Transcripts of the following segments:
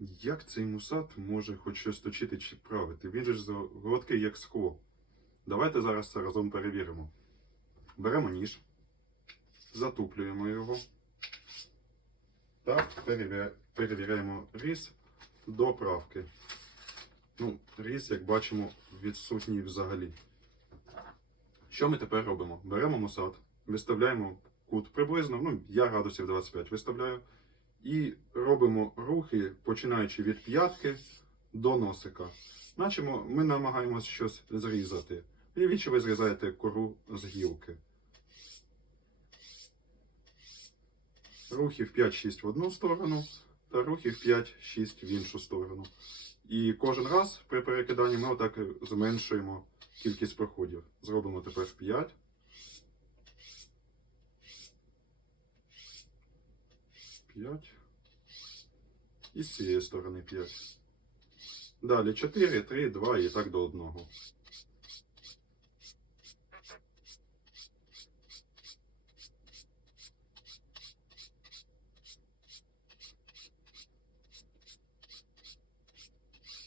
Як цей мусат може хоч щось точити чи правити? Він же ж гладкий, як скло. Давайте зараз це разом перевіримо. Беремо ніж, затуплюємо його та перевіряємо різ до правки. Ну, різ, як бачимо, відсутній взагалі. Що ми тепер робимо? Беремо мусат, виставляємо кут приблизно, ну, я градусів 25 виставляю, і робимо рухи, починаючи від п'ятки до носика. Наче ми намагаємось щось зрізати. Що ви зрізаєте кору з гілки. Рухів 5-6 в одну сторону та рухів 5-6 в іншу сторону. І кожен раз при перекиданні ми отак зменшуємо кількість проходів. Зробимо тепер 5. П'ять. І з цієї сторони 5. Далі 4, 3, 2 і так до одного.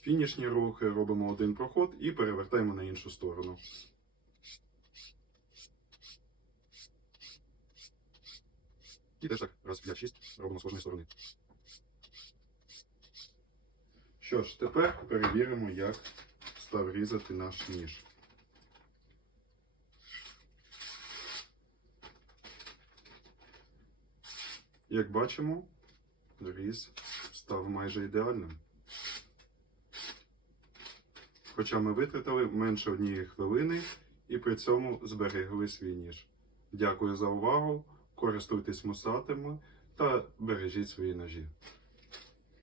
Фінішні рухи робимо один проход і перевертаємо на іншу сторону. І теж так, раз 5-6 робимо з кожної сторони. Що ж, тепер перевіримо, як став різати наш ніж. Як бачимо, різ став майже ідеальним. Хоча ми витратили менше однієї хвилини і при цьому зберегли свій ніж. Дякую за увагу, користуйтесь мусатами та бережіть свої ножі.